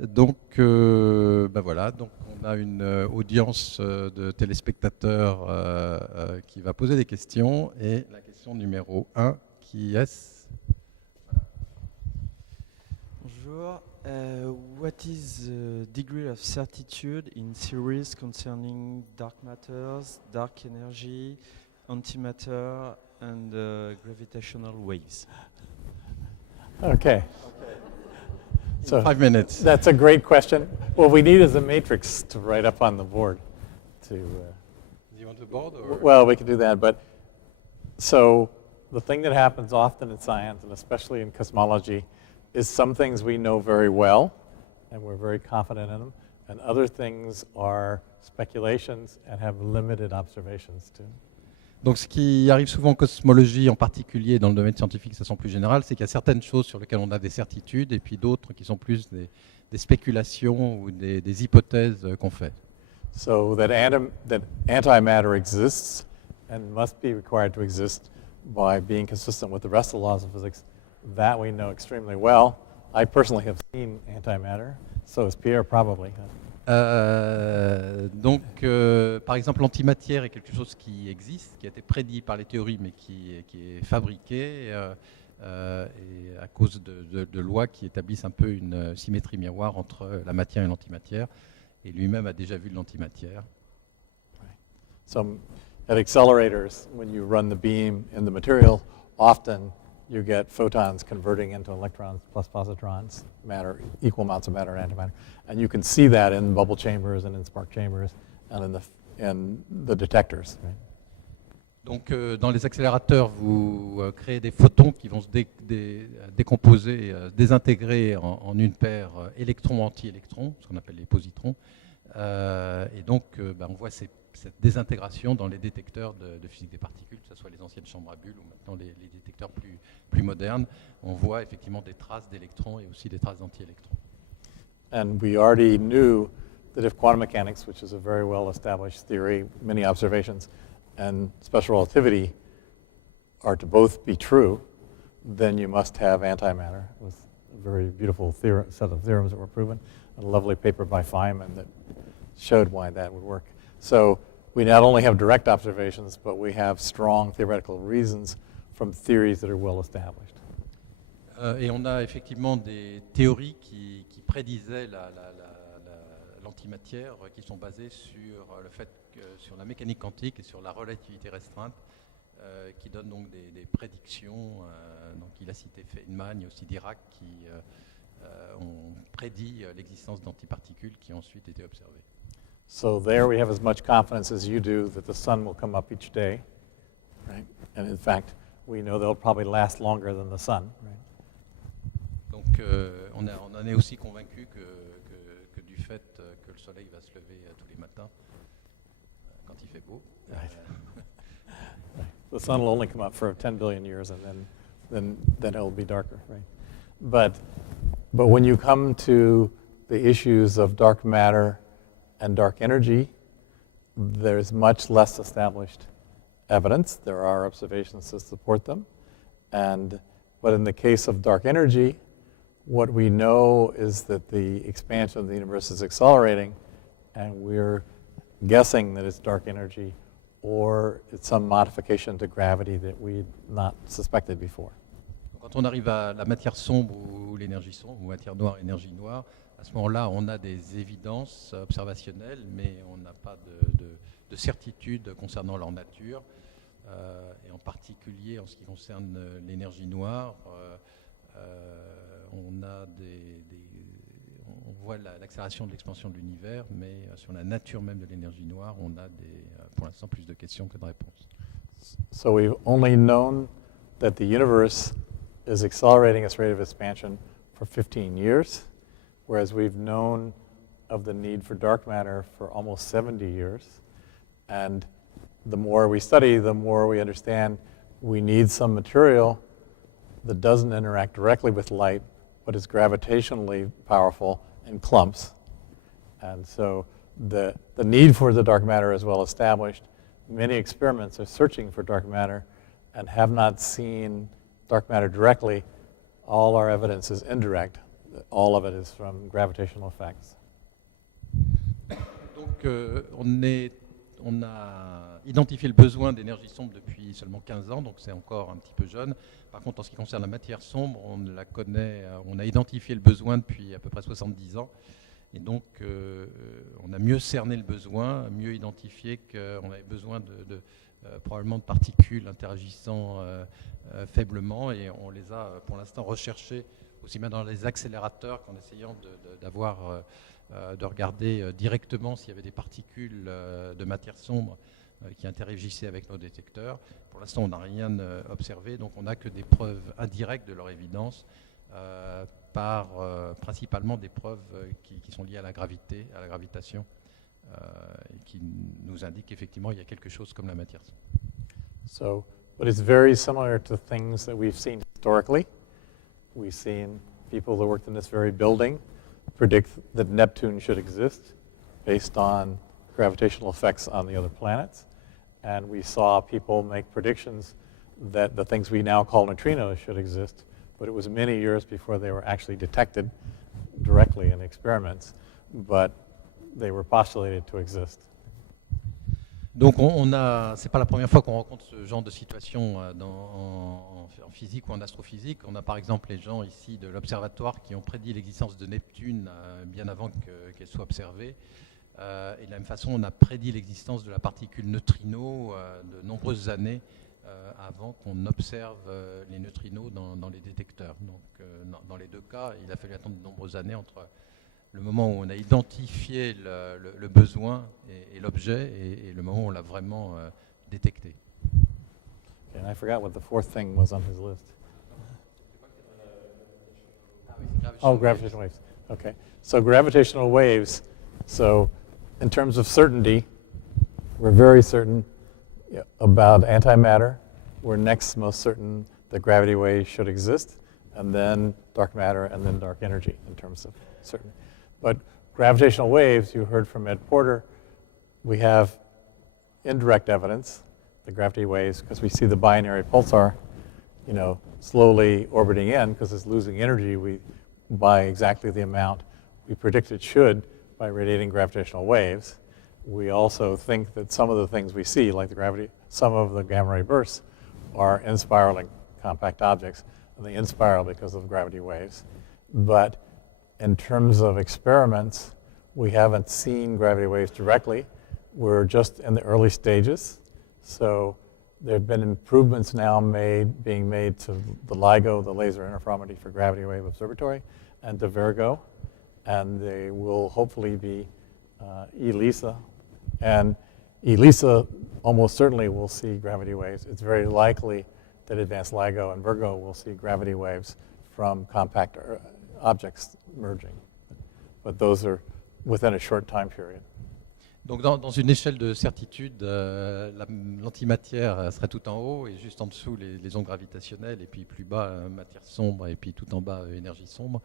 Donc, voilà, donc on a une audience de téléspectateurs qui va poser des questions. Et la question numéro 1, qui est-ce? Bonjour. What is the degree of certitude in theories concerning dark matters, dark energy, antimatter, and gravitational waves? Okay. So 5 minutes. that's a great question. What we need is a matrix to write up on the board. To Do you want the board? Or? well, we can do that. But so the thing that happens often in science, and especially in cosmology, is some things we know very well, and we're very confident in them, and other things are speculations and have limited observations too. Donc, ce qui arrive souvent en cosmologie, en particulier dans le domaine scientifique, de façon plus générale, c'est qu'il y a certaines choses sur lesquelles on a des certitudes, et puis d'autres qui sont plus des spéculations ou des hypothèses qu'on fait. So that antimatter exists and must be required to exist by being consistent with the rest of the laws of physics, that we know extremely well. I personally have seen antimatter, so has Pierre probably. Donc, par exemple, l'antimatière est quelque chose qui existe, qui a été prédit par les théories, mais qui est fabriqué et à cause de lois qui établissent un peu une symétrie miroir entre la matière et l'antimatière. Et lui-même a déjà vu de l'antimatière. So at accelerators, when you run the beam in the material, often you get photons converting into electrons plus positrons, matter, equal amounts of matter and antimatter. And you can see that in bubble chambers and in spark chambers and in the detectors. Right? Donc, dans les accélérateurs, vous créez des photons qui vont se décomposer, désintégrer en une paire électron-anti-électron, ce qu'on appelle les positrons. Et donc, on voit cette désintégration dans les détecteurs de physique des particules, que ce soit les anciennes chambres à bulles ou maintenant les détecteurs plus modernes. On voit effectivement des traces d'électrons et aussi des traces d'anti-électrons. And we already knew that if quantum mechanics, which is a very well-established theory, many observations, and special relativity are to both be true, then you must have antimatter with a very beautiful set of theorems that were proven, and a lovely paper by Feynman that showed why that would work. So we not only have direct observations, but we have strong theoretical reasons from theories that are well established. Et on a effectivement des théories qui prédisaient l'antimatière, qui sont basées sur le fait que, sur la mécanique quantique et sur la relativité restreinte, qui donnent donc des prédictions. Donc il a cité Feynman, il y a aussi Dirac qui ont prédit l'existence d'antiparticules qui ont ensuite été observées. So there we have as much confidence as you do that the sun will come up each day, right? And in fact, we know they'll probably last longer than the sun, right? Donc on en est aussi convaincu que du fait que le soleil va se lever tous les matins quand il fait beau. Right. The sun will only come up for 10 billion years and then it'll be darker, right? But when you come to the issues of dark matter and dark energy, there's much less established evidence. There are observations to support them. But in the case of dark energy, what we know is that the expansion of the universe is accelerating, and we're guessing that it's dark energy or it's some modification to gravity that we'd not suspected before. Quand on arrive à la matière sombre ou l'énergie sombre, ou matière noire, énergie noire, à ce moment-là, on a des évidences observationnelles, mais on n'a pas de certitude concernant leur nature. Et en particulier, en ce qui concerne l'énergie noire, on voit l'accélération de l'expansion de l'univers, mais sur la nature même de l'énergie noire, on a pour l'instant plus de questions que de réponses. So we've only known that the universe is accelerating its rate of expansion for 15 years, whereas we've known of the need for dark matter for almost 70 years. And the more we study, the more we understand we need some material that doesn't interact directly with light, but is gravitationally powerful in clumps. And so the need for the dark matter is well established. Many experiments are searching for dark matter and have not seen dark matter directly. All our evidence is indirect, all of it is from gravitational effects. Donc on a identifié le besoin d'énergie sombre depuis seulement 15 ans, donc c'est encore un petit peu jeune. Par contre, en ce qui concerne la matière sombre, on la connaît, on a identifié le besoin depuis à peu près 70 ans. Et donc, on a mieux cerné le besoin, mieux identifié qu'on avait besoin probablement de particules interagissant faiblement, et on les a pour l'instant recherchées aussi bien dans les accélérateurs qu'en essayant de regarder directement s'il y avait des particules de matière sombre qui interagissaient avec nos détecteurs. Pour l'instant, on n'a rien observé, donc on n'a que des preuves indirectes de leur évidence par principalement des preuves qui sont liées à la gravité, à la gravitation, et qui nous indiquent qu'effectivement il y a quelque chose comme la matière sombre. So, but it's very similar to things that we've seen historically. We've seen people that worked in this very building predict that Neptune should exist based on gravitational effects on the other planets. And we saw people make predictions that the things we now call neutrinos should exist, but it was many years before they were actually detected directly in experiments, but they were postulated to exist. Donc c'est pas la première fois qu'on rencontre ce genre de situation en physique ou en astrophysique. On a par exemple les gens ici de l'observatoire qui ont prédit l'existence de Neptune bien avant qu'elle soit observée. Et de la même façon, on a prédit l'existence de la particule neutrino de nombreuses années avant qu'on observe les neutrinos dans les détecteurs. Donc dans les deux cas, il a fallu attendre de nombreuses années entre le moment où on a identifié le besoin et l'objet et le moment où on l'a vraiment détecté. And I forgot what the fourth thing was on his list. Oh, gravitational waves. Okay. So gravitational waves. So in terms of certainty, we're very certain about antimatter. We're next most certain that gravity waves should exist, and then dark matter, and then dark energy in terms of certainty. But gravitational waves, you heard from Ed Porter, we have indirect evidence, the gravity waves, because we see the binary pulsar, slowly orbiting in because it's losing energy by exactly the amount we predict it should by radiating gravitational waves. We also think that some of the things we see, like some of the gamma ray bursts, are inspiraling compact objects, and they inspiral because of gravity waves. But in terms of experiments, we haven't seen gravity waves directly. We're just in the early stages. So there have been improvements now being made to the LIGO, the Laser Interferometry for Gravity Wave Observatory, and to Virgo. And they will hopefully be ELISA. And ELISA almost certainly will see gravity waves. It's very likely that Advanced LIGO and Virgo will see gravity waves from compact objects merging. But those are within a short time period. Donc dans une échelle de certitude, l'antimatière serait tout en haut et juste en dessous les ondes gravitationnelles, et puis plus bas matière sombre, et puis tout en bas énergie sombre.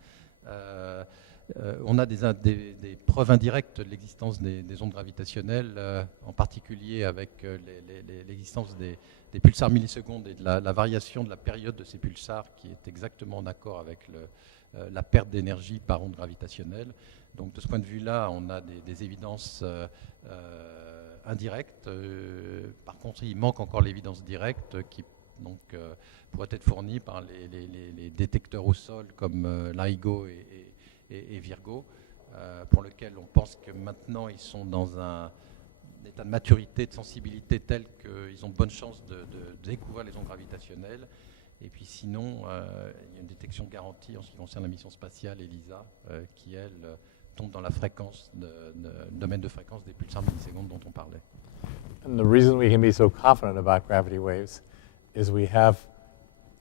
On a des preuves indirectes de l'existence des ondes gravitationnelles, en particulier avec l'existence des pulsars millisecondes et de la variation de la période de ces pulsars qui est exactement en accord avec la perte d'énergie par onde gravitationnelle. Donc de ce point de vue-là, on a des évidences indirectes. Par contre, il manque encore l'évidence directe qui pourrait être fournie par les détecteurs au sol comme LIGO et Virgo, pour lequel on pense que maintenant ils sont dans un état de maturité, de sensibilité tel qu'ils ont de bonnes chances de découvrir les ondes gravitationnelles. Et puis sinon, il y a une détection garantie en ce qui concerne la mission spatiale ELISA, qui elle tombe dans la fréquence, domaine de fréquence des pulsars millisecondes dont on parlait. And the reason we can be so confident about gravity waves is we have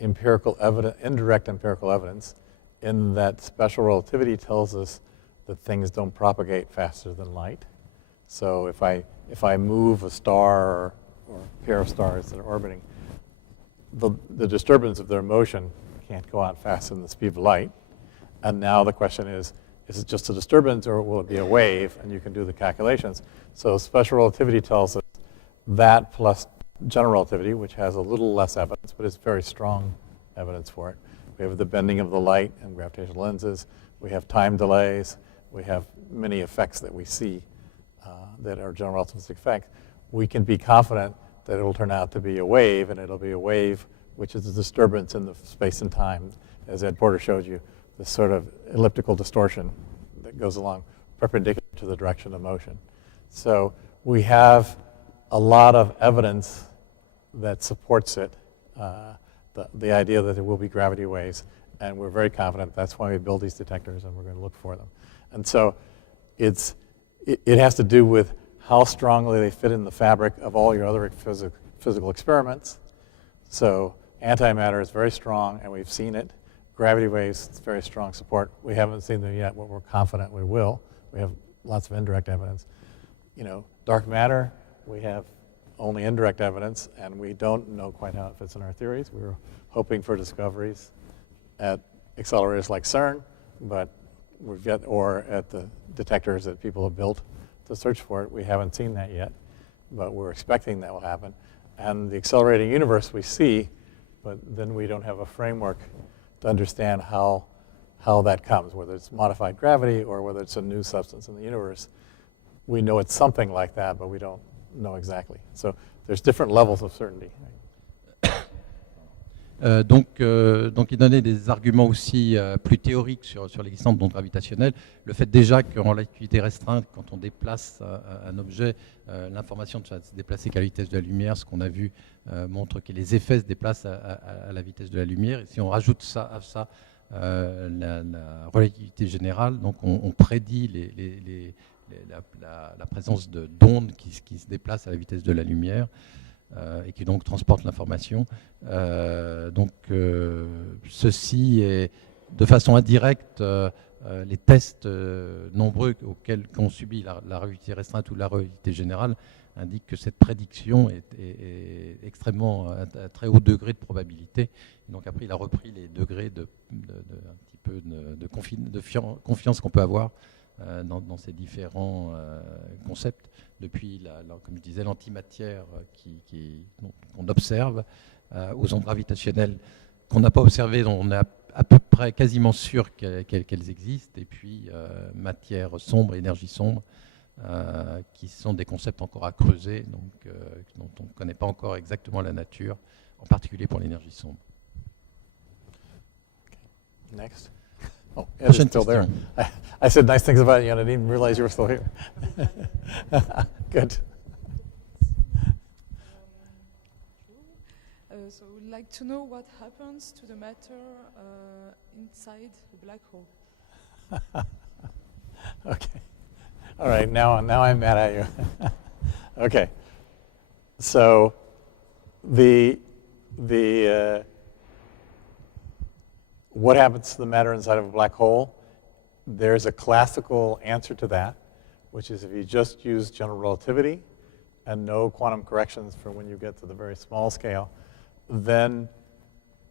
empirical evidence, indirect empirical evidence, in that special relativity tells us that things don't propagate faster than light. So if I move a star or a pair of stars that are orbiting, the disturbance of their motion can't go on faster than the speed of light. And now the question is it just a disturbance or will it be a wave? And you can do the calculations. So special relativity tells us that plus general relativity, which has a little less evidence, but it's very strong evidence for it. We have the bending of the light and gravitational lenses. we have time delays, we have many effects that we see that are general relativistic effects, we can be confident that it'll turn out to be a wave, and it'll be a wave which is a disturbance in the space and time, as Ed Porter showed you, this sort of elliptical distortion that goes along perpendicular to the direction of motion. So we have a lot of evidence that supports it, the idea that there will be gravity waves, and we're very confident. That's why we build these detectors, and we're going to look for them. And so it has to do with how strongly they fit in the fabric of all your other physical experiments. So antimatter is very strong, and we've seen it. Gravity waves, it's very strong support. We haven't seen them yet, but we're confident we will. We have lots of indirect evidence. You know, dark matter, we have only indirect evidence, and we don't know quite how it fits in our theories. We were hoping for discoveries at accelerators like CERN, but we've yet, or at the detectors that people have built to search for it. We haven't seen that yet, but we're expecting that will happen. And the accelerating universe we see, but then we don't have a framework to understand how that comes, whether it's modified gravity or whether it's a new substance in the universe. We know it's something like that, but we don't know exactly. So there's different levels of certainty. Donc, il donnait des arguments aussi plus théoriques sur l'existence d'ondes gravitationnelles. Le fait déjà qu'en relativité restreinte, quand on déplace un objet, l'information ne va se déplacer qu'à la vitesse de la lumière. Ce qu'on a vu montre que les effets se déplacent à la vitesse de la lumière. Et si on rajoute à ça la relativité générale, donc on prédit la présence d'ondes qui se déplacent à la vitesse de la lumière. Et qui donc transporte l'information. Ceci est de façon indirecte, les tests nombreux auxquels on subit la relativité restreinte ou la relativité générale indiquent que cette prédiction est extrêmement à très haut degré de probabilité. Et donc après, il a repris les degrés un petit peu de confiance qu'on peut avoir dans ces différents concepts, depuis, comme je disais, l'antimatière qu'on observe, aux ondes gravitationnelles qu'on n'a pas observées, dont on est à peu près quasiment sûr qu'elles existent, et puis matière sombre, énergie sombre, qui sont des concepts encore à creuser, dont on ne connaît pas encore exactement la nature, en particulier pour l'énergie sombre. Okay. Next. Oh, Ed is still there. I said nice things about you, and I didn't even realize you were still here. Good. So we'd like to know what happens to the matter inside the black hole. Okay. All right, now I'm mad at you. Okay. So what happens to the matter inside of a black hole? There's a classical answer to that, which is if you just use general relativity and no quantum corrections for when you get to the very small scale, then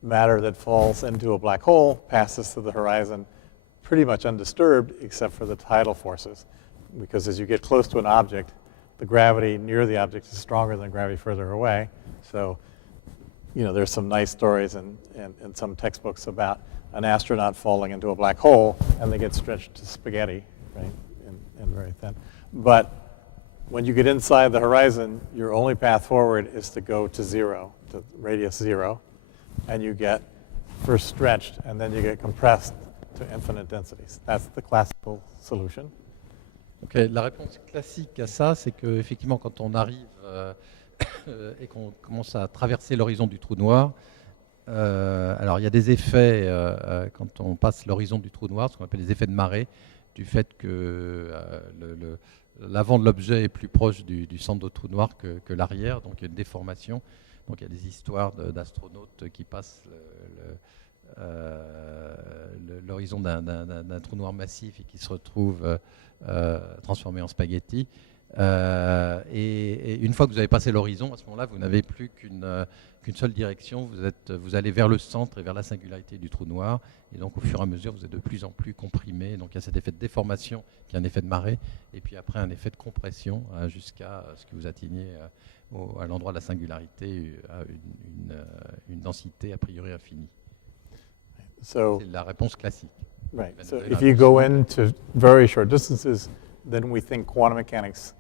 matter that falls into a black hole passes through the horizon pretty much undisturbed except for the tidal forces. Because as you get close to an object, the gravity near the object is stronger than gravity further away. So, you know, there's some nice stories in some textbooks about an astronaut falling into a black hole and they get stretched to spaghetti, right, and very thin. But when you get inside the horizon, your only path forward is to go to zero, to radius 0, and you get first stretched and then you get compressed to infinite densities. That's the classical solution. Okay, la réponse classique à ça, c'est qu'effectivement, quand on arrive et qu'on commence à traverser l'horizon du trou noir, alors il y a des effets quand on passe l'horizon du trou noir, ce qu'on appelle les effets de marée, du fait que l'avant de l'objet est plus proche du centre du trou noir que l'arrière, donc il y a une déformation. Donc il y a des histoires d'astronautes qui passent l'horizon d'un trou noir massif et qui se retrouvent transformés en spaghettis. Et une fois que vous avez passé l'horizon, à ce moment-là, vous n'avez plus qu'une seule direction. Vous allez vers le centre et vers la singularité du trou noir. Et donc, au fur et à mesure, vous êtes de plus en plus comprimé. Donc, il y a cet effet de déformation qui est un effet de marée. Et puis après, un effet de compression jusqu'à ce que vous atteigniez à l'endroit de la singularité à une densité a priori infinie. C'est la réponse classique. Right. va nous So donner if you go l'impulsion. into very short distances, then we think quantum mechanics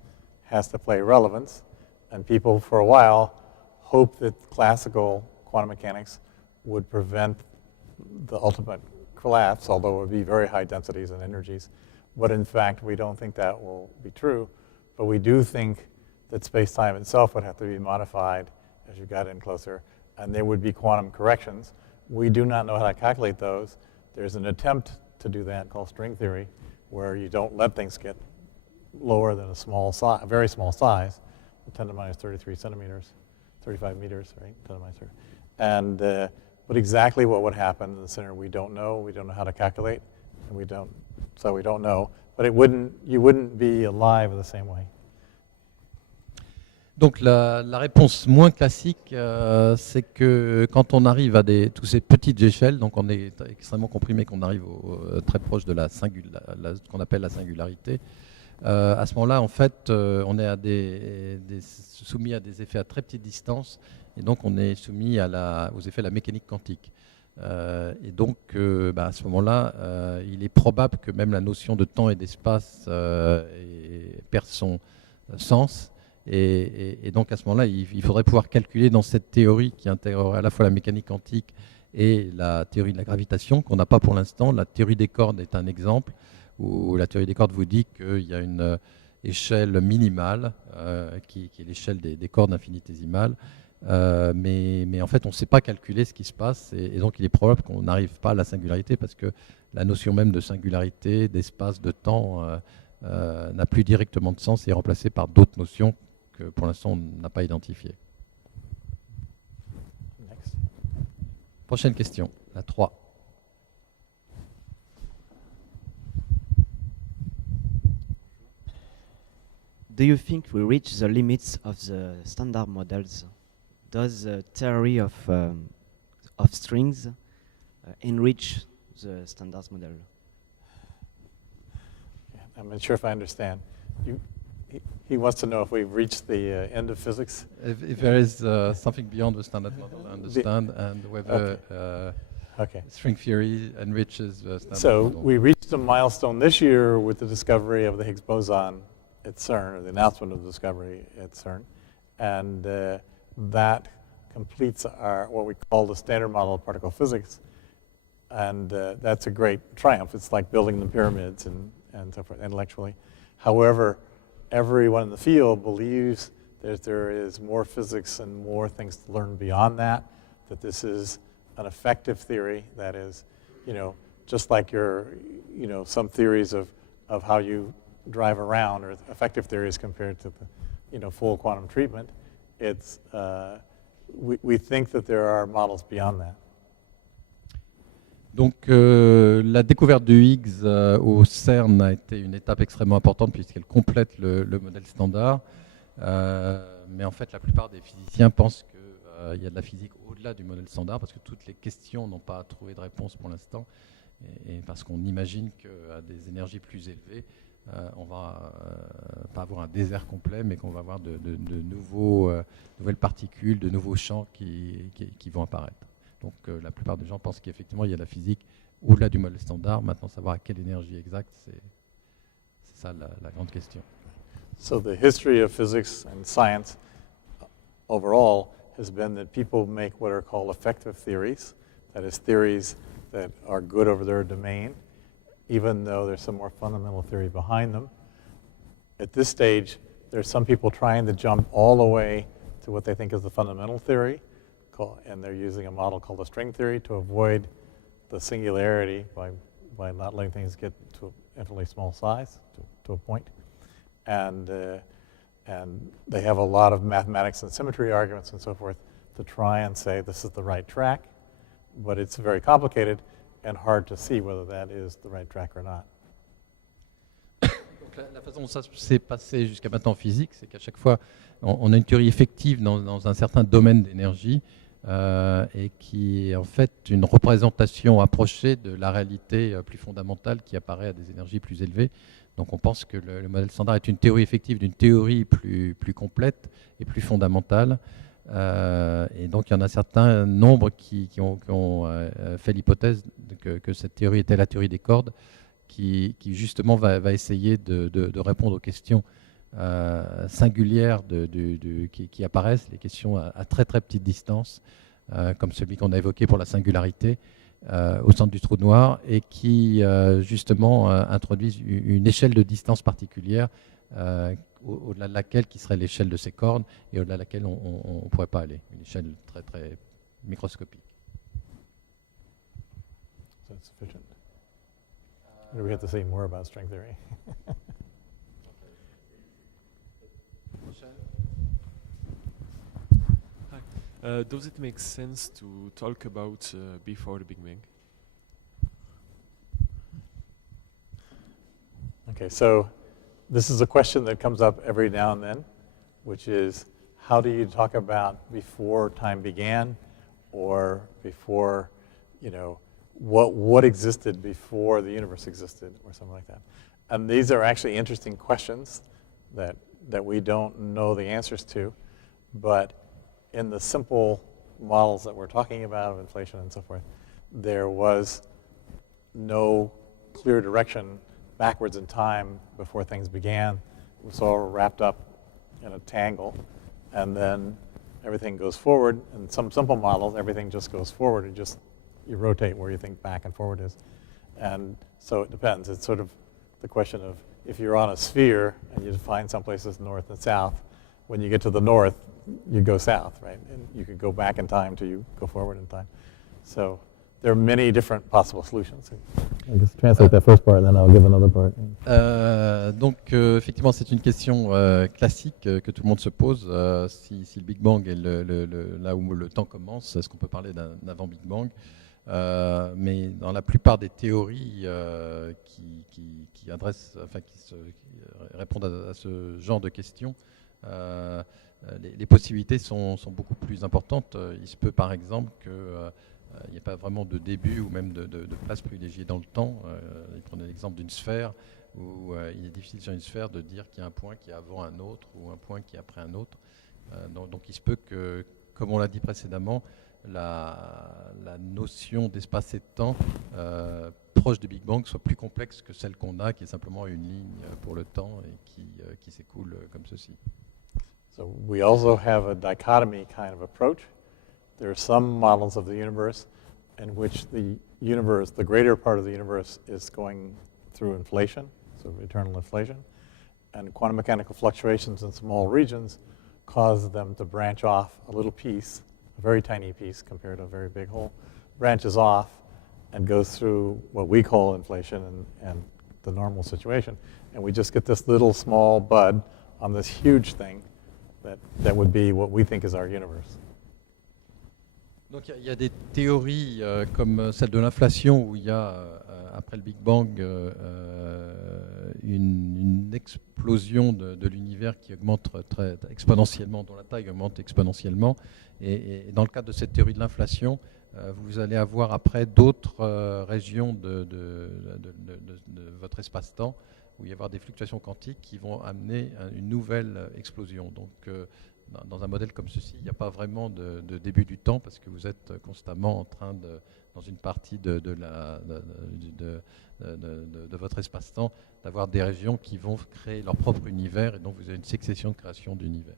has to play relevance. And people, for a while, hope that classical quantum mechanics would prevent the ultimate collapse, although it would be very high densities and energies. But in fact, we don't think that will be true. But we do think that space-time itself would have to be modified as you got in closer, and there would be quantum corrections. We do not know how to calculate those. There's an attempt to do that called string theory, where you don't let things get lower than a very small size, 10 to the minus 33 centimeters, 35 meters, right? 10 to the minus 30. And but exactly what would happen in the center, we don't know. We don't know how to calculate, and we don't know. But you wouldn't be alive the same way. Donc la réponse moins classique, c'est que quand on arrive à toutes ces petites échelles, donc on est extrêmement comprimé, qu'on arrive très proche de ce qu'on appelle la singularité, à ce moment-là, en fait, on est soumis à des effets à très petite distance, et donc on est soumis aux effets de la mécanique quantique. Et donc, à ce moment-là, il est probable que même la notion de temps et d'espace perd son sens. Et donc à ce moment-là, il faudrait pouvoir calculer dans cette théorie qui intégrerait à la fois la mécanique quantique et la théorie de la gravitation, qu'on n'a pas pour l'instant. La théorie des cordes est un exemple, où la théorie des cordes vous dit qu'il y a une échelle minimale, qui est l'échelle des cordes infinitésimales, mais en fait on ne sait pas calculer ce qui se passe, et donc il est probable qu'on n'arrive pas à la singularité, parce que la notion même de singularité, d'espace, de temps, n'a plus directement de sens et est remplacée par d'autres notions que pour l'instant on n'a pas identifiées. Next. Prochaine question, la 3. Do you think we reach the limits of the standard models? Does the theory of strings enrich the standard model? I'm not sure if I understand. He wants to know if we've reached the end of physics. If there is something beyond the standard model, I understand, and whether Okay. string theory enriches the standard So model. we reached a milestone this year with the discovery of the Higgs boson at CERN, or the announcement of the discovery at CERN, and that completes what we call the standard model of particle physics, and that's a great triumph. It's like building the pyramids and so forth intellectually. However, everyone in the field believes that there is more physics and more things to learn beyond that this is an effective theory that is, just like some theories of how you drive around, or effective theories compared to the, full quantum treatment. It's, we think that there are models beyond that. Donc la découverte du Higgs au CERN a été une étape extrêmement importante, puisqu'elle complète le modèle standard. Mais en fait, la plupart des physiciens pensent qu'il y a de la physique au-delà du modèle standard, parce que toutes les questions n'ont pas trouvé de réponse pour l'instant, et parce qu'on imagine qu'à des énergies plus élevées, on va pas avoir un désert complet, mais qu'on va avoir de nouvelles particules, de nouveaux champs qui vont apparaître. Donc la plupart des gens pensent qu'effectivement il y a de la physique au-delà du modèle standard. Maintenant, savoir à quelle énergie exacte, c'est ça la grande question. So the history of physics and science overall has been that people make what are called effective theories, that is, theories that are good over their domain, even though there's some more fundamental theory behind them. At this stage, there's some people trying to jump all the way to what they think is the fundamental theory, and they're using a model called the string theory to avoid the singularity by not letting things get to an infinitely small size, to a point. And they have a lot of mathematics and symmetry arguments and so forth to try and say this is the right track, but it's very complicated and hard to see whether that is the right track or not. Donc la façon dont ça s'est passé jusqu'à maintenant en physique, c'est qu'à chaque fois, on a une théorie effective dans un certain domaine d'énergie, et qui est en fait une représentation approchée de la réalité plus fondamentale qui apparaît à des énergies plus élevées. Donc on pense que le modèle standard est une théorie effective d'une théorie plus complète et plus fondamentale. Et donc il y en a certains nombres qui ont fait l'hypothèse que cette théorie était la théorie des cordes, qui justement va essayer de répondre aux questions singulières qui apparaissent, les questions à très très petite distance, comme celui qu'on a évoqué pour la singularité au centre du trou noir, et qui justement introduisent une échelle de distance particulière au-delà de laquelle qui serait l'échelle de ces cordes et au-delà de laquelle on ne pourrait pas aller, une échelle très très microscopique. So that's sufficient. Or do we have to say more about string theory? Does it make sense to talk about before the Big Bang? Okay, so this is a question that comes up every now and then, which is, how do you talk about before time began, or before, what existed before the universe existed, or something like that? And these are actually interesting questions that we don't know the answers to, but in the simple models that we're talking about of inflation and so forth, there was no clear direction backwards in time before things began. It was all wrapped up in a tangle, and then everything goes forward. In some simple models, everything just goes forward. You rotate where you think back and forward is. And so it depends. It's sort of the question of, if you're on a sphere and you find some places north and south, when you get to the north, you go south, right? And you could go back in time till you go forward in time. So there are many different possible solutions. I'll just translate that first part and then I'll give another part. Donc effectivement, c'est une question classique que tout le monde se pose. Si le Big Bang est là où le temps commence, est-ce qu'on peut parler d'un avant Big Bang? Mais dans la plupart des théories qui répondent à ce genre de questions, les possibilités sont beaucoup plus importantes. Il se peut par exemple qu'il n'y ait pas vraiment de début ou même de place privilégiée dans le temps. Il prenait l'exemple d'une sphère où il est difficile sur une sphère de dire qu'il y a un point qui est avant un autre ou un point qui est après un autre. Donc il se peut que, comme on l'a dit précédemment, la notion d'espace et de temps proche du Big Bang soit plus complexe que celle qu'on a, qui est simplement une ligne pour le temps et qui s'écoule comme ceci. So we also have a dichotomy kind of approach. There are some models of the universe in which the universe, the greater part of the universe, is going through inflation, so eternal inflation. And quantum mechanical fluctuations in small regions cause them to branch off a little piece, a very tiny piece compared to a very big hole, branches off and goes through what we call inflation and the normal situation. And we just get this little small bud on this huge thing that would be what we think is our universe. Donc il y a des théories comme celle de l'inflation où il y a, après le Big Bang, une explosion de l'univers qui augmente très exponentiellement, dont la taille augmente exponentiellement. Et dans le cadre de cette théorie de l'inflation, vous allez avoir après d'autres régions de votre espace-temps où il va y avoir des fluctuations quantiques qui vont amener une nouvelle explosion. Donc dans un modèle comme ceci, il n'y a pas vraiment de début du temps parce que vous êtes constamment en train dans une partie de votre espace-temps, d'avoir des régions qui vont créer leur propre univers et donc vous avez une succession de création d'univers.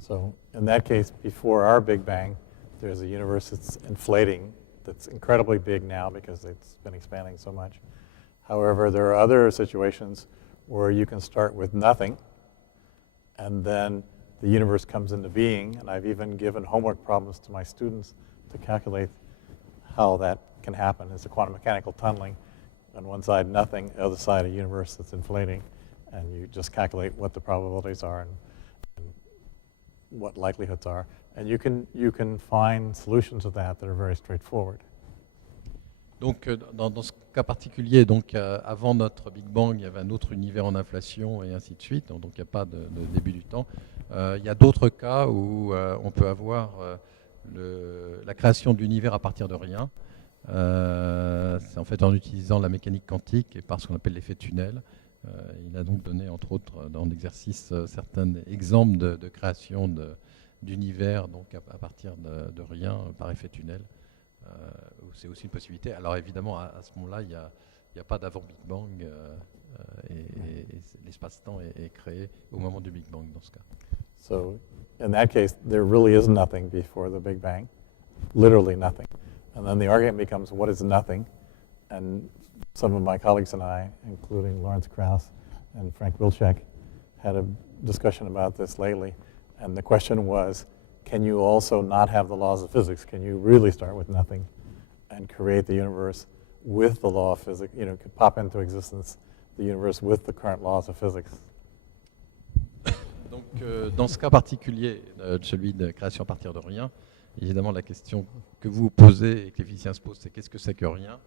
So in that case, before our Big Bang, there's a universe that's inflating, that's incredibly big now because it's been expanding so much. However, there are other situations where you can start with nothing and then the universe comes into being, and I've even given homework problems to my students to calculate how that can happen. It's a quantum mechanical tunneling. On one side, nothing, the other side, a universe that's inflating, and you just calculate what the probabilities are and what likelihoods are. And you can find solutions to that are very straightforward. Donc, dans ce cas particulier, donc, avant notre Big Bang, il y avait un autre univers en inflation et ainsi de suite, donc il n'y a pas de début du temps. Il y a d'autres cas où on peut avoir la création de l'univers à partir de rien. C'est en fait en utilisant la mécanique quantique et par ce qu'on appelle l'effet tunnel. Il a donc donné, entre autres, dans l'exercice, certains exemples de création d'univers donc à partir de rien par effet tunnel. C'est aussi une possibilité. Alors évidemment, à ce moment-là, il n'y a pas d'avant Big Bang et l'espace-temps est créé au moment du Big Bang dans ce cas. So in that case, there really is nothing before the Big Bang, literally nothing. And then the argument becomes, what is nothing? And some of my colleagues and I, including Lawrence Krauss and Frank Wilczek, had a discussion about this lately. And the question was, can you also not have the laws of physics? Can you really start with nothing and create the universe with the law of physics, could pop into existence the universe with the current laws of physics? Donc, dans ce cas particulier, celui de création à partir de rien, évidemment, la question que vous posez et que les physiciens se posent, c'est qu'est-ce que c'est que rien?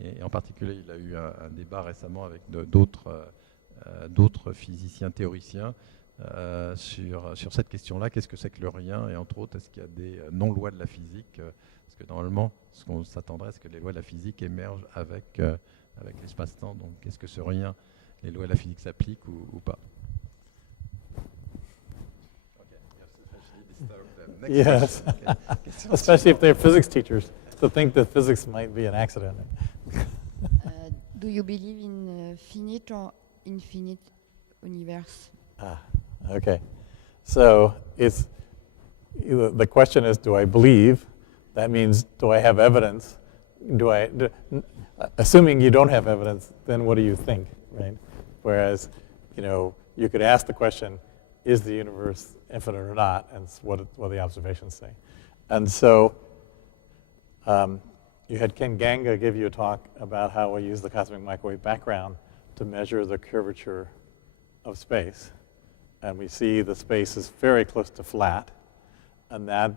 Et en particulier, il y a eu un débat récemment avec d'autres physiciens théoriciens sur cette question-là, qu'est-ce que c'est que le rien? Et entre autres, est-ce qu'il y a des non-lois de la physique? Parce que normalement, ce qu'on s'attendrait, c'est que les lois de la physique émergent avec l'espace-temps. Donc, est-ce que ce rien, les lois de la physique s'appliquent ou pas? Yes, especially if they're physics teachers, to think that physics might be an accident. Do you believe in finite or infinite universe? Okay. So the question is, do I believe? That means, do I have evidence? Assuming you don't have evidence, then what do you think, right? Whereas, you could ask the question, is the universe infinite or not? And what the observations say. And so you had Ken Ganga give you a talk about how we use the cosmic microwave background to measure the curvature of space. And we see the space is very close to flat. And that,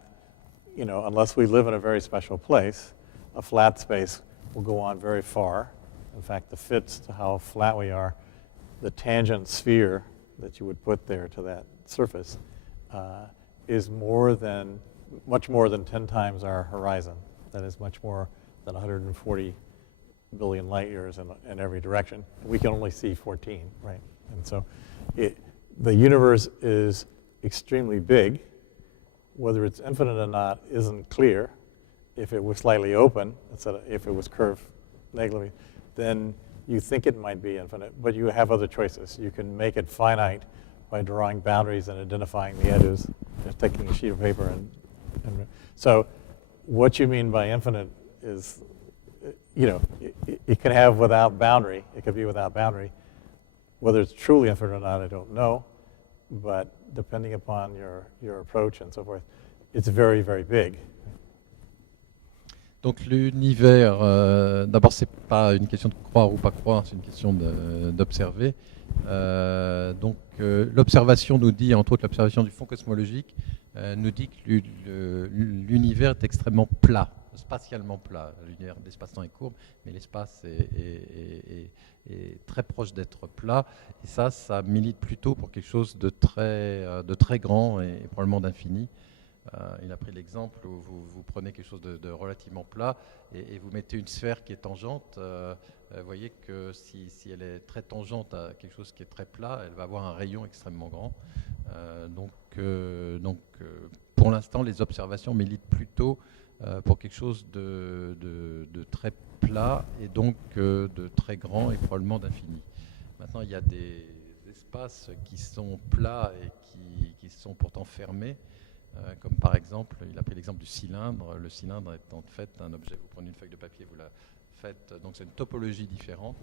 unless we live in a very special place, a flat space will go on very far. In fact, the fits to how flat we are, the tangent sphere that you would put there to that surface is much more than 10 times our horizon. That is much more than 140 billion light years in every direction. We can only see 14, right? And so the universe is extremely big. Whether it's infinite or not isn't clear. If it was slightly open, instead of if it was curved negatively, then you think it might be infinite, but you have other choices. You can make it finite by drawing boundaries and identifying the edges, just taking a sheet of paper and so what you mean by infinite is, it can have without boundary. It could be without boundary. Whether it's truly infinite or not, I don't know, but depending upon your approach and so forth, it's very, very big. Donc l'univers, d'abord c'est pas une question de croire ou pas croire, c'est une question d'observer. Donc l'observation nous dit, entre autres l'observation du fond cosmologique, nous dit que l'univers est extrêmement plat, spatialement plat. L'univers d'espace-temps est courbe, mais l'espace est très proche d'être plat. Et ça milite plutôt pour quelque chose de très grand et probablement d'infini. Il a pris l'exemple où vous prenez quelque chose de relativement plat et vous mettez une sphère qui est tangente. Vous voyez que si elle est très tangente à quelque chose qui est très plat, elle va avoir un rayon extrêmement grand. Donc pour l'instant, les observations militent plutôt pour quelque chose de très plat et donc de très grand et probablement d'infini. Maintenant, il y a des espaces qui sont plats et qui sont pourtant fermés. Comme par exemple, il a pris l'exemple du cylindre. Le cylindre est en fait un objet, vous prenez une feuille de papier, vous la faites, donc c'est une topologie différente.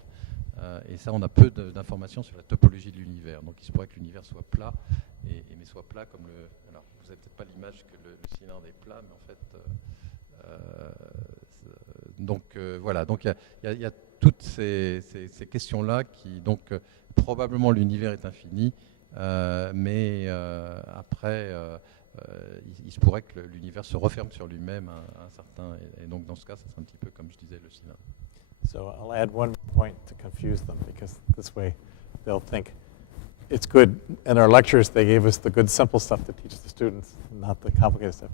Et ça, on a peu d'informations sur la topologie de l'univers. Donc il se pourrait que l'univers soit plat, mais soit plat comme le... Alors, vous n'avez peut-être pas l'image que le cylindre est plat, mais en fait... voilà, donc il y a toutes ces questions-là qui... Donc probablement l'univers est infini, mais après... il se pourrait que l'univers se referme sur lui-même à un certain... Et donc, dans ce cas, ça serait un petit peu, comme je disais, le cylindre. So I'll add one point to confuse them, because this way they'll think it's good. In our lectures, they gave us the good, simple stuff to teach the students, not the complicated stuff.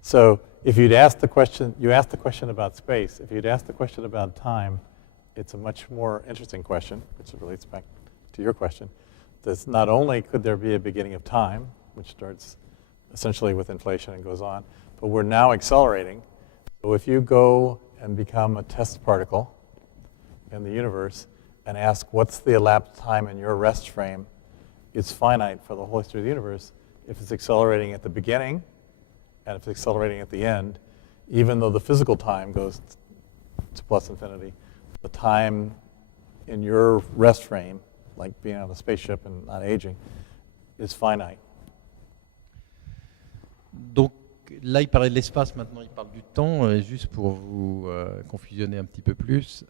So if you'd asked the question, you asked the question about space. If you'd asked the question about time, it's a much more interesting question, which relates back to your question. That's not only could there be a beginning of time, which starts essentially with inflation and goes on. But we're now accelerating. So if you go and become a test particle in the universe and ask what's the elapsed time in your rest frame, it's finite for the whole history of the universe. If it's accelerating at the beginning and if it's accelerating at the end, even though the physical time goes to plus infinity, the time in your rest frame, like being on a spaceship and not aging, is finite. Donc là, il parlait de l'espace, maintenant il parle du temps, et juste pour vous confusionner un petit peu plus.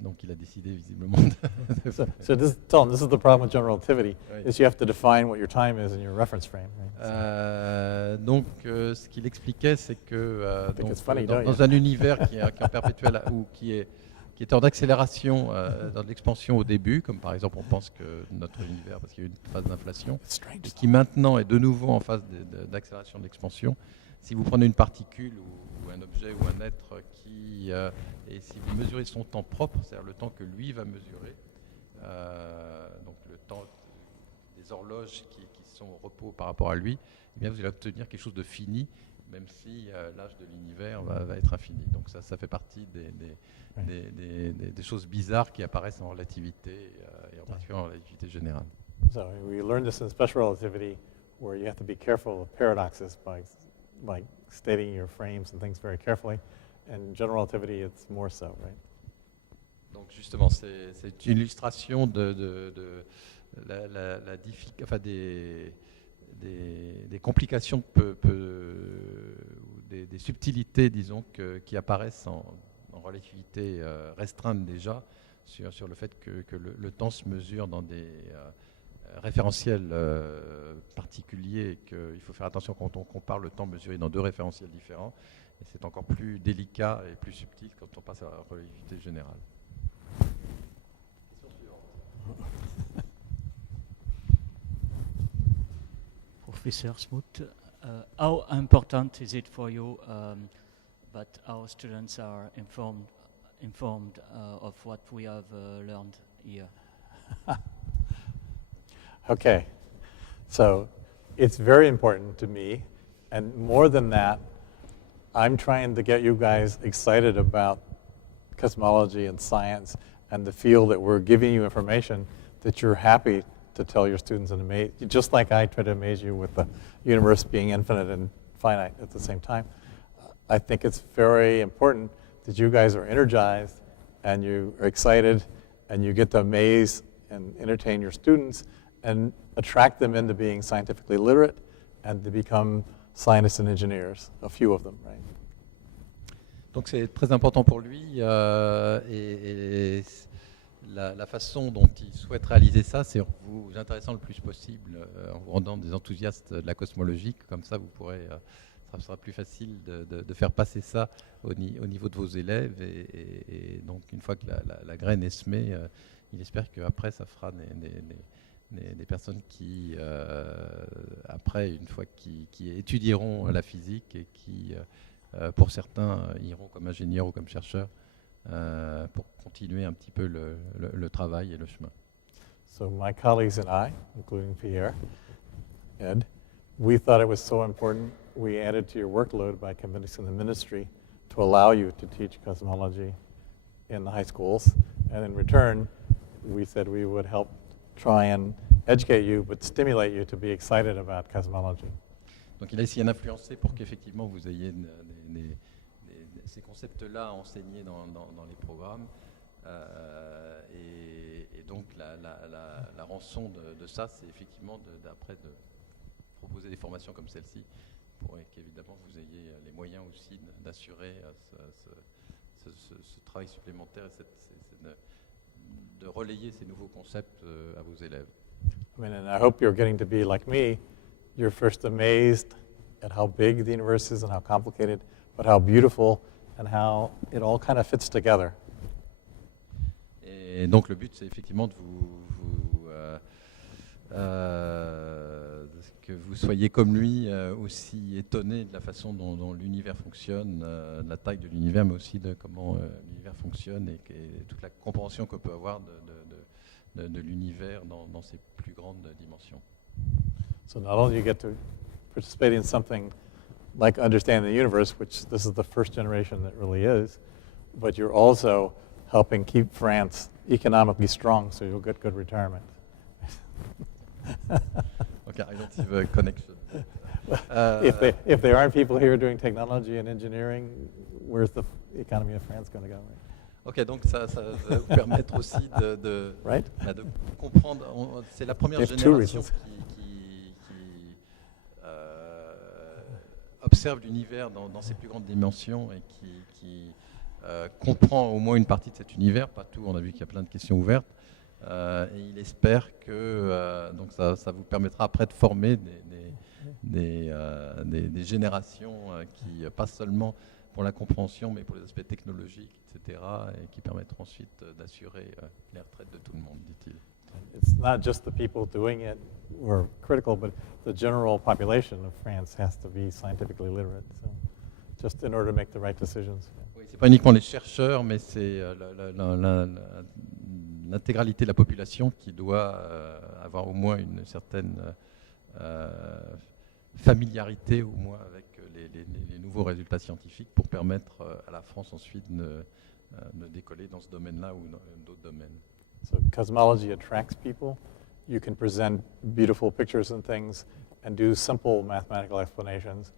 Donc il a décidé visiblement de... So this is the problem with general relativity, Oui. is you have to define what your time is in your reference frame. Right? Donc ce qu'il expliquait, c'est que think donc, it's funny, don't you? dans un univers qui est en perpétuel ou qui est en accélération dans l'expansion au début, comme par exemple on pense que notre univers, parce qu'il y a eu une phase d'inflation, It's strange. et qui maintenant est de nouveau en phase d'accélération de l'expansion. Si vous prenez une particule ou un objet ou un être et si vous mesurez son temps propre, c'est-à-dire le temps que lui va mesurer, donc le temps des horloges qui sont au repos par rapport à lui, eh bien vous allez obtenir quelque chose de fini, même si l'âge de l'univers va être infini. Donc ça fait partie des choses bizarres qui apparaissent en relativité, et en particulier en relativité générale. So we learned this in special relativity, where you have to be careful of paradoxes by stating your frames and things very carefully. And general relativity, it's more so, right? Donc justement, c'est une illustration de des complications, des subtilités, disons, qui apparaissent en relativité restreinte déjà, sur le fait que le temps se mesure dans des référentiels particuliers, et qu'il faut faire attention quand on compare le temps mesuré dans deux référentiels différents. Et c'est encore plus délicat et plus subtil quand on passe à la relativité générale. Professor Smoot, how important is it for you that our students are informed of what we have learned here? Okay, so it's very important to me, and more than that, I'm trying to get you guys excited about cosmology and science and the field that we're giving you information that you're happy to tell your students and amaze, just like I try to amaze you with the universe being infinite and finite at the same time. I think it's very important that you guys are energized and you are excited and you get to amaze and entertain your students and attract them into being scientifically literate and to become scientists and engineers, a few of them, right? Donc c'est très important pour lui, et la façon dont il souhaite réaliser ça, c'est en vous intéressant le plus possible, en vous rendant des enthousiastes de la cosmologie. Comme ça, vous pourrez, ça sera plus facile de faire passer ça au niveau de vos élèves, et donc une fois que la graine est semée, il espère qu'après ça fera des personnes qui, après, une fois qui étudieront la physique et qui, pour certains, iront comme ingénieurs ou comme chercheurs pour continuer un petit peu le travail et le chemin. So my colleagues and I, including Pierre, Ed, we thought it was so important we added to your workload by convincing the ministry to allow you to teach cosmology in the high schools. And in return, we said we would help try and educate you, but stimulate you to be excited about cosmology. Donc il a essayé d'influencer pour qu'effectivement vous ayez ces concepts-là à enseigner dans les programmes. Et donc la rançon de ça, c'est effectivement d'après de proposer des formations comme celle-ci, pour qu'évidemment vous ayez les moyens aussi d'assurer ce travail supplémentaire et de relayer ces nouveaux concepts à vos élèves. I mean, and I hope you're getting to be like me. You're first amazed at how big the universe is and how complicated, but how beautiful and how it all kind of fits together. Et donc le but, c'est effectivement de que vous soyez comme lui, aussi étonné de la façon dont l'univers fonctionne, de la taille de l'univers, mais aussi de comment l'univers fonctionne et toute la compréhension qu'on peut avoir de l'univers dans ses plus grandes dimensions. So not only you get to participate in something like understanding the universe, which this is the first generation that really is, but you're also helping keep France economically strong so you'll get good retirement. Okay, I don't see the connection. If there aren't people here doing technology and engineering, where's the economy of France going to go? Ok, donc ça va vous permettre aussi de Right? de comprendre. C'est la première There's two génération reasons. qui observe l'univers dans ses plus grandes dimensions et qui comprend au moins une partie de cet univers, pas tout, on a vu qu'il y a plein de questions ouvertes. Et il espère que donc ça vous permettra après de former des générations qui, pas seulement pour la compréhension, mais pour les aspects technologiques, etc., et qui permettront ensuite d'assurer les retraites de tout le monde, dit-il. It's not just the people doing it who are critical, but the general population of France has to be scientifically literate, so just in order to make the right decisions. Oui, c'est pas uniquement les chercheurs, mais c'est l'intégralité de la population qui doit avoir au moins une certaine familiarité au moins avec les nouveaux résultats scientifiques pour permettre à la France ensuite de décoller dans ce domaine-là ou dans d'autres domaines. So cosmology attracts people. You can present beautiful pictures and things and do simple mathematical explanations,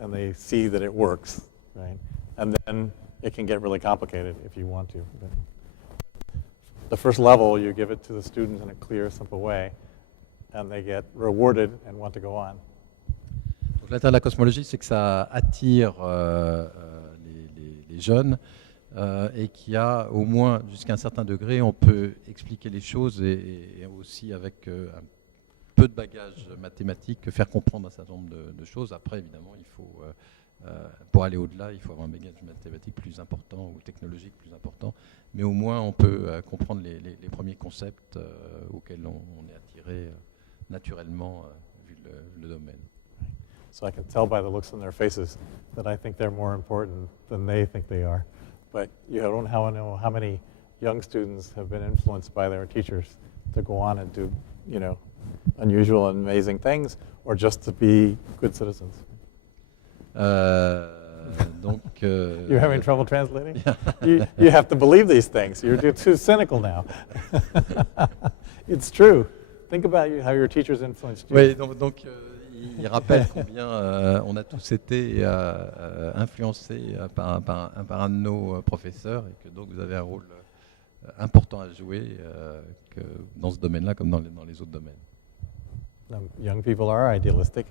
and they see that it works, right? And then it can get really complicated if you want to. But the first level, you give it to the students in a clear, simple way, and they get rewarded and want to go on. Donc l'intérêt de la cosmologie, c'est que ça attire les jeunes et qu'il y a au moins jusqu'à un certain degré, on peut expliquer les choses et aussi avec un peu de bagage mathématique, faire comprendre un certain nombre de choses. Après, évidemment, il faut, pour aller au-delà, il faut avoir un bagage mathématique plus important ou technologique plus important. Mais au moins, on peut comprendre les premiers concepts auxquels on est attiré naturellement vu le domaine. So I can tell by the looks on their faces that I think they're more important than they think they are. But you don't know how many young students have been influenced by their teachers to go on and do, unusual and amazing things, or just to be good citizens. Donc, You're having trouble translating? you have to believe these things. You're too cynical now. It's true. Think about how your teachers influenced you. Oui, donc il rappelle combien on a tous été influencés par un de nos professeurs et que donc vous avez un rôle important à jouer que dans ce domaine-là comme dans les autres domaines. Young people are idealistic,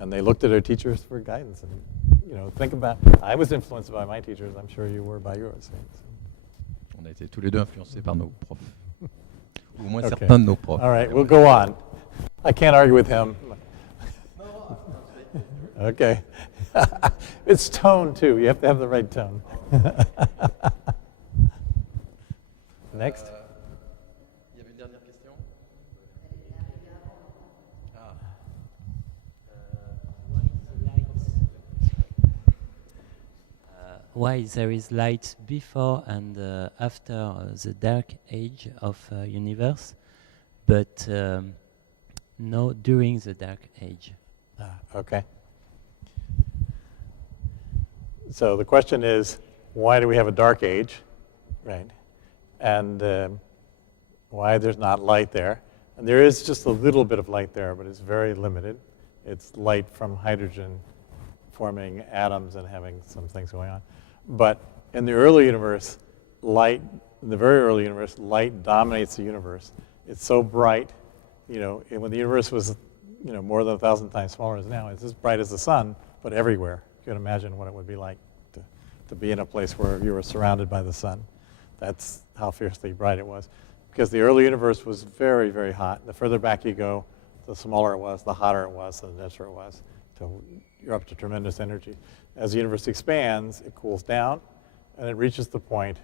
and they looked at their teachers for guidance. And think about. I was influenced by my teachers. I'm sure you were by yours. On a été tous les deux influencés par nos profs, ou au moins Okay. certains de nos profs. All right, we'll go on. I can't argue with him. Okay. It's tone too. You have to have the right tone. Next. Il y avait une dernière question. Why there is light before and after the dark age of universe, but no during the dark age. Okay. So the question is, why do we have a dark age, right? And why there's not light there. And there is just a little bit of light there, but it's very limited. It's light from hydrogen forming atoms and having some things going on. But in the early universe, in the very early universe, light dominates the universe. It's so bright, when the universe was, more than 1,000 times smaller as now, it's as bright as the sun, but everywhere. You can imagine what it would be like to be in a place where you were surrounded by the sun. That's how fiercely bright it was. Because the early universe was very, very hot. The further back you go, the smaller it was, the hotter it was, the denser it was. So you're up to tremendous energy. As the universe expands, it cools down, and it reaches the point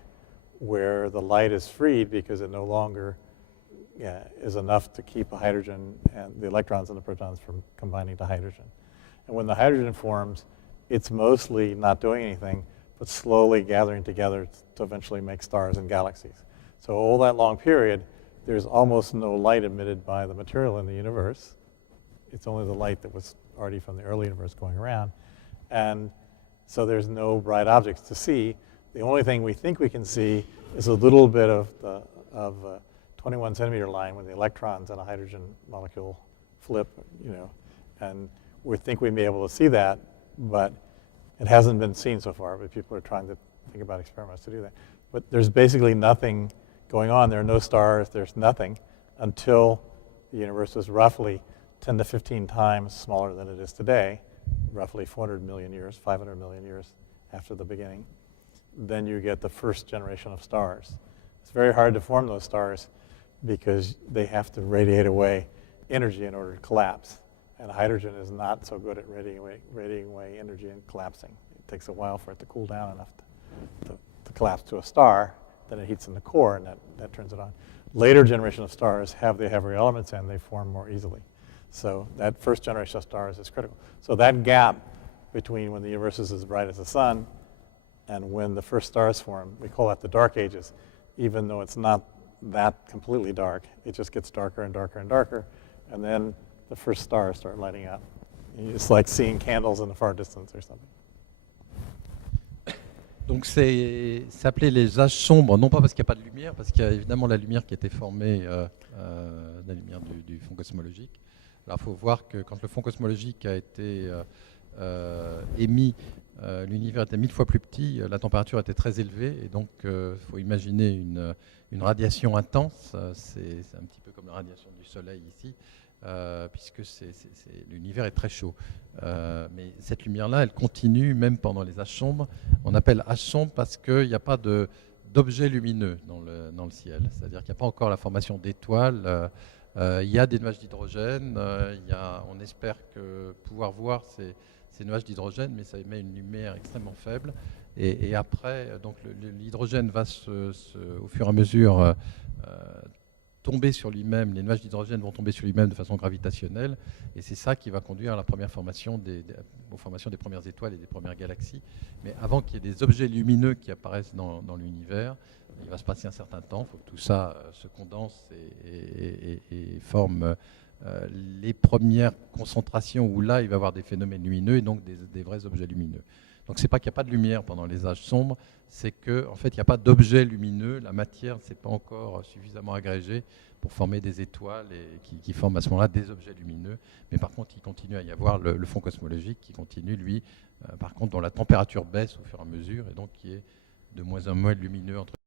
where the light is freed because it no longer is enough to keep a hydrogen and the electrons and the protons from combining to hydrogen. And when the hydrogen forms, it's mostly not doing anything, but slowly gathering together to eventually make stars and galaxies. So all that long period, there's almost no light emitted by the material in the universe, It's only the light that was already from the early universe going around. And so there's no bright objects to see. The only thing we think we can see is a little bit of the 21 centimeter line when the electrons in a hydrogen molecule flip, you know, and we think we may be able to see that, but it hasn't been seen so far, but people are trying to think about experiments to do that. But there's basically nothing going on. There are no stars, there's nothing until the universe is roughly 10 to 15 times smaller than it is today, roughly 400 million years, 500 million years after the beginning. Then you get the first generation of stars. It's very hard to form those stars because they have to radiate away energy in order to collapse. And hydrogen is not so good at radiating away energy and collapsing. It takes a while for it to cool down enough to collapse to a star. Then it heats in the core, and that turns it on. Later generation of stars have the heavier elements in, they form more easily. So that first generation of stars is critical. So that gap between when the universe is as bright as the sun and when the first stars form, we call that the dark ages, even though it's not that completely dark. It just gets darker and darker and darker, and then the first stars start lighting up. It's like seeing candles in the far distance or something. Donc c'est s'appelait les âges sombres, non pas parce qu'il n'y a pas de lumière, parce qu'il y a évidemment la lumière qui a été formée, la lumière du fond cosmologique. Alors il faut voir que quand le fond cosmologique a été émis, l'univers était 1000 fois plus petit, la température était très élevée, et donc il faut imaginer une radiation intense. C'est un petit peu comme la radiation du Soleil ici, puisque l'univers est très chaud. Mais cette lumière-là, elle continue même pendant les âges sombres. On appelle âge sombre parce qu'il n'y a pas d'objets lumineux dans le ciel. C'est-à-dire qu'il n'y a pas encore la formation d'étoiles. Il y a des nuages d'hydrogène. On espère pouvoir voir ces nuages d'hydrogène, mais ça émet une lumière extrêmement faible. Et après, donc l'hydrogène va au fur et à mesure tomber sur lui-même, les nuages d'hydrogène vont tomber sur lui-même de façon gravitationnelle, et c'est ça qui va conduire à la première formation aux formations des premières étoiles et des premières galaxies. Mais avant qu'il y ait des objets lumineux qui apparaissent dans l'univers, il va se passer un certain temps, il faut que tout ça se condense et forme les premières concentrations où là il va y avoir des phénomènes lumineux et donc des vrais objets lumineux. Donc c'est pas qu'il n'y a pas de lumière pendant les âges sombres, c'est qu'en fait il n'y a pas d'objets lumineux, la matière ne s'est pas encore suffisamment agrégée pour former des étoiles et qui forment à ce moment-là des objets lumineux. Mais par contre il continue à y avoir le fond cosmologique qui continue, lui, par contre dont la température baisse au fur et à mesure et donc qui est de moins en moins lumineux entre